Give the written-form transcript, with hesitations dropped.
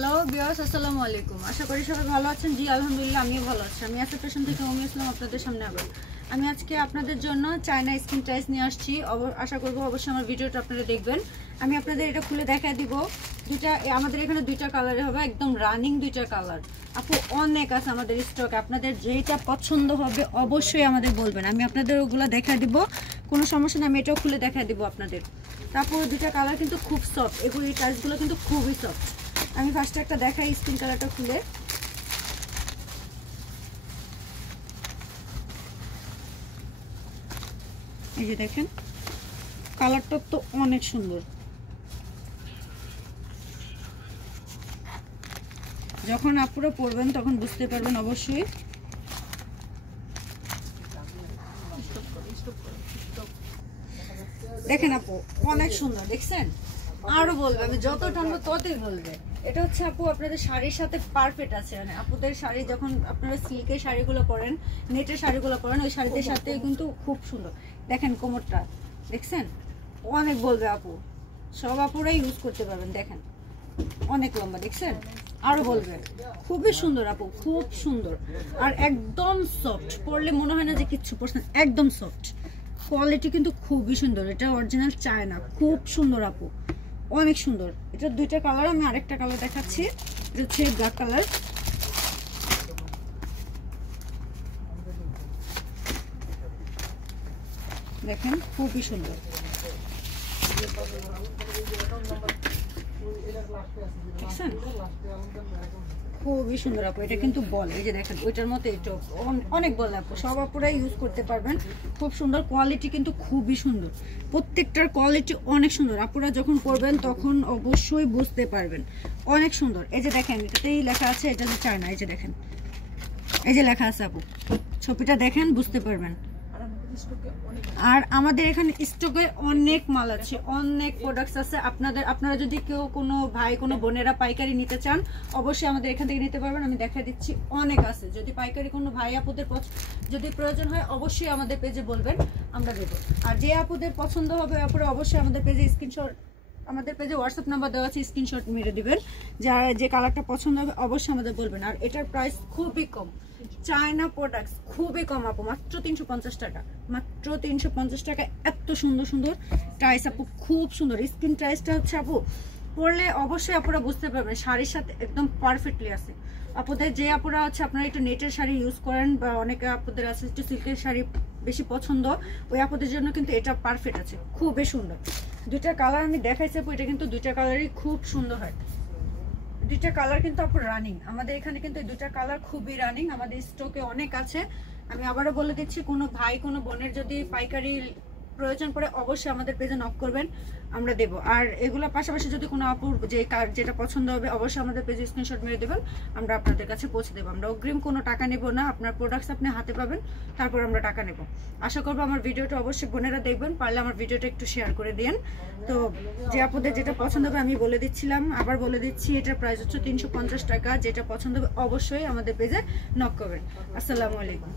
Hello viewers, আসসালামু আলাইকুম। আশা করি সবাই ভালো আছেন। জি আলহামদুলিল্লাহ, আমিও ভালো আছি। আমি আসা ফ্যাশন থেকে উমি ইসলাম আপনাদের সামনে আবার আমি আজকে আপনাদের জন্য চায়না স্কিন টাইস নিয়ে আসছি। আশা করবো অবশ্যই আমার ভিডিওটা আপনারা দেখবেন। আমি আপনাদের এটা খুলে দেখা দিব। আমাদের এখানে দুইটা কালারে হবে, একদম রানিং দুইটা কালার। আপু অনেক আছে আমাদের স্টক, আপনাদের যেটা পছন্দ হবে অবশ্যই আমাদের বলবেন, আমি আপনাদের ওগুলো দেখা দিব, কোনো সমস্যা না। আমি এটাও খুলে দেখা দিব আপনাদের। তারপর দুইটা কালার কিন্তু খুব সফট, এগুলো এই টাইসগুলো কিন্তু খুবই সফট। আমি ফার্স্টে একটা দেখাই স্কিন কালারটা খুলে। এই যে দেখেন কালারটা তো অনেক সুন্দর। যখন আপুরা পরবেন তখন বুঝতে পারবেন অবশ্যই। দেখেন আপু অনেক সুন্দর, দেখছেন? আরো বলবে, আমি যত টানবো ততই বলবে। এটা হচ্ছে আপু আপনাদের শাড়ির সাথে পারফেক্ট আছে। মানে আপুদের শাড়ি যখন আপনারা সিল্কের শাড়িগুলো পরেন, নেটের শাড়িগুলো পরেন, ওই শাড়িদের সাথে কিন্তু খুব সুন্দর। দেখেন কোমরটা, দেখছেন? অনেক বলবে আপু, সব আপুরাই ইউজ করতে পারবেন। দেখেন অনেক লম্বা, দেখছেন? আরো বলবে খুবই সুন্দর আপু, খুব সুন্দর। আর একদম সফট, পরলে মনে হয় না যে কিচ্ছু পরছেন, একদম সফট। কোয়ালিটি কিন্তু খুবই সুন্দর, এটা অরিজিনাল চায়না, খুব সুন্দর আপু, অনেক সুন্দর। এটা দুইটা কালার, আমি আরেকটা কালার দেখাচ্ছি। এটা হচ্ছে ব্ল্যাক কালার। দেখেন খুবই সুন্দর, দেখছেন? খুবই সুন্দর আপু, এটা কিন্তু বল, এই যে দেখেন ওইটার মতো এটা অনেক বল আপু, সব আপুরাই ইউজ করতে পারবেন। খুব সুন্দর কোয়ালিটি, কিন্তু খুবই সুন্দর, প্রত্যেকটার কোয়ালিটি অনেক সুন্দর। আপুরা যখন পরবেন তখন অবশ্যই বুঝতে পারবেন, অনেক সুন্দর। এই যে দেখেন এটাতেই লেখা আছে, এটা যে চায়না, এই যে দেখেন, এই যে লেখা আছে আপু, ছবিটা দেখেন বুঝতে পারবেন। আর আমাদের এখানে স্টকে অনেক মাল আছে, অনেক প্রোডাক্টস আছে। আপনারা যদি কেউ কোনো ভাই কোনো বোনেরা পাইকারি নিতে চান অবশ্যই আমাদের এখান থেকে নিতে পারবেন। আমি দেখা দিচ্ছি অনেক আছে। যদি পাইকারি কোনো ভাই আপুদের যদি প্রয়োজন হয় অবশ্যই আমাদের পেজে বলবেন, আমরা দেবো। আর যে আপুদের পছন্দ হবে আপুরা অবশ্যই আমাদের পেজে স্ক্রিনশট, আমাদের পেজে হোয়াটসঅ্যাপ নাম্বার দেওয়া আছে, স্ক্রিনশট মেরে দিবেন। যে কালারটা পছন্দ হবে অবশ্যই আমাদের বলবেন। আর এটার প্রাইস খুবই কম, চায়না প্রোডাক্টস খুবই কম আপু, মাত্র 350 টাকা, মাত্র 350 টাকা। এত সুন্দর সুন্দর টাইস আপু, খুব সুন্দর। স্কিন টাইসটা হচ্ছে আপু পরলে অবশ্যই আপুরা বুঝতে পারবেন শাড়ির সাথে একদম পারফেক্টলি আছে। আপুদের যে আপুরা হচ্ছে আপনারা একটু নেটের শাড়ি ইউজ করেন, বা অনেকে আপুদের আছে একটু সিল্কের শাড়ি বেশি পছন্দ, ওই আপুদের জন্য কিন্তু এটা পারফেক্ট আছে, খুবই সুন্দর। দুইটা কালার আমি দেখাইছি আপু, এটা কিন্তু দুইটা কালারই খুব সুন্দর হয়। দুইটা কালার কিন্তু আপু রানিং, আমাদের এখানে কিন্তু দুইটা কালার খুবই রানিং, আমাদের স্টকে অনেক আছে। আমি আবারও বলে দিচ্ছি, কোনো ভাই কোনো বোনের যদি পাইকারি প্রয়োজন পড়ে অবশ্যই আমাদের পেজে নক করবেন, আমরা দেব। আর এগুলোর পাশাপাশি যদি কোনো আপুর যেটা পছন্দ হবে অবশ্যই আমাদের পেজে স্ক্রিনশট মেরে দেবেন, আমরা আপনাদের কাছে পৌঁছে দেবো। আমরা অগ্রিম কোনো টাকা নেব না, আপনার প্রোডাক্টস আপনি হাতে পাবেন, তারপর আমরা টাকা নেব। আশা করবো আমার ভিডিওটা অবশ্যই বোনেরা দেখবেন, পারলে আমার ভিডিওটা একটু শেয়ার করে দিন। তো যে আপুদের যেটা পছন্দ হবে আমি বলে দিচ্ছিলাম, আবার বলে দিচ্ছি, এটার প্রাইস হচ্ছে 350 টাকা। যেটা পছন্দ হবে অবশ্যই আমাদের পেজে নক করবেন। আসসালামু আলাইকুম।